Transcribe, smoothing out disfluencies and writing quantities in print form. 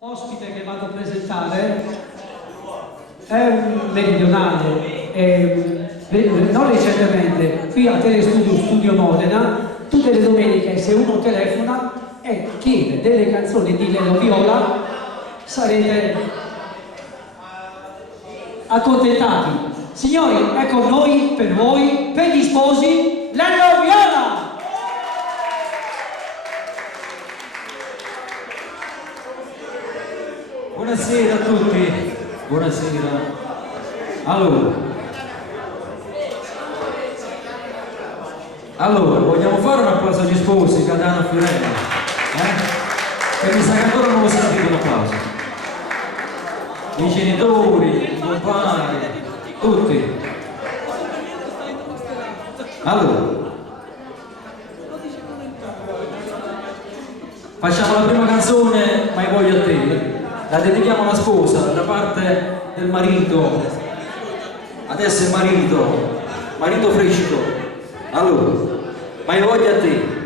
Ospite che vado a presentare è un meridionale, non recentemente, qui a Studio Modena, tutte le domeniche se uno telefona e chiede delle canzoni di Lello Viola, sarete accontentati. Signori, ecco noi per voi, per gli sposi, Lello Viola! Buonasera a tutti, buonasera. Allora, vogliamo fare un applauso agli sposi, Catano e Fiorello? Che mi sa che ancora non lo sentite un applauso. I genitori, i compagni, tutti. Allora, facciamo la prima canzone, Mai voglio a te. La dedichiamo alla sposa da parte del marito. Adesso è marito fresco. Allora, mai voglio a te.